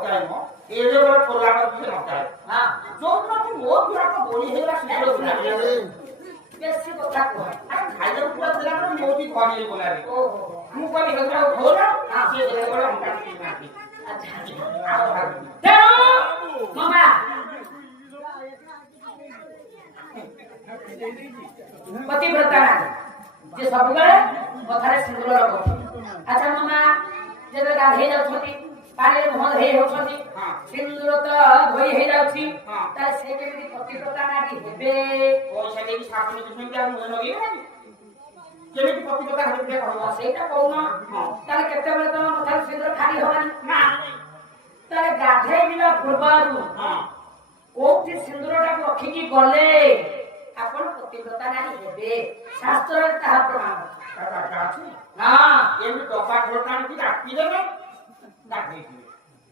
ପକାଏ ମ ଏବେ ଗୋଟେ ଖୋଲା କିଛି ନଥାଏ ଯୋଉଦିନ ତୁ ମୋ ପିଲାଟା ବଳି ହେଇଗଲା ଶୀଘ୍ର ବେଶୀ କଥା କୁହ। ଖାଇବାକୁ ପୁରା ଥିଲା ମୋ ବି ଧରିଲେ ବୋଲାରେ ମୁଁ କହିଲି ହେଗୁଡ଼ା ଖୋଲ ସିଏ ଯେତେବେଳେ ଅଣ୍ଟା ଟିକେ ନାହାନ୍ତି ମାମା ପତିବ୍ରତା ଯେ ସବୁବେଳେ କଥାରେ ସିନ୍ଦୁର ଲଗାଉଛି। ଆଚ୍ଛା ମାମା ଯେତେବେଳେ ଗାଧେଇ ଯାଉଛନ୍ତି ପାଣିରେ ମୁହଁ ଧୋଇ ହେଉଛନ୍ତି ସିନ୍ଦୁର ତ ଧୋଇ ହେଇଯାଉଛି ତାହେଲେ ସେ କେମିତି ପତିବ୍ରତା ନାରୀ ହେବେ? ପଇସା ଦେଇକି ସାବୁନ କିଣିକି ଆଉ ମୁହଁ ଲଗେଇବେ କେମିତି ପତିବ୍ରତା ହେବେ କହିବ ସେଇଟା କହୁନ। ତାହେଲେ କେତେବେଳେ ତମ କଥାରେ ସିନ୍ଦୁର ଖାଲି ହବନି ନା ତାହେଲେ ଗାଧେଇ ଯିବା ପୂର୍ବରୁ କୋଉଠି ସିନ୍ଦୁରଟାକୁ ରଖିକି ଗଲେ ଆପଣ ପତିବ୍ରତା ନାରୀ ହେବେ? ଶାସ୍ତ୍ରରେ ତାହା ପ୍ରମାଣ ଅଛି। ହଁ ଏମିତି ଡବା ଖୋଳ ଆଣିକି ରାତିରେ ଗାଧେଇଥିବେ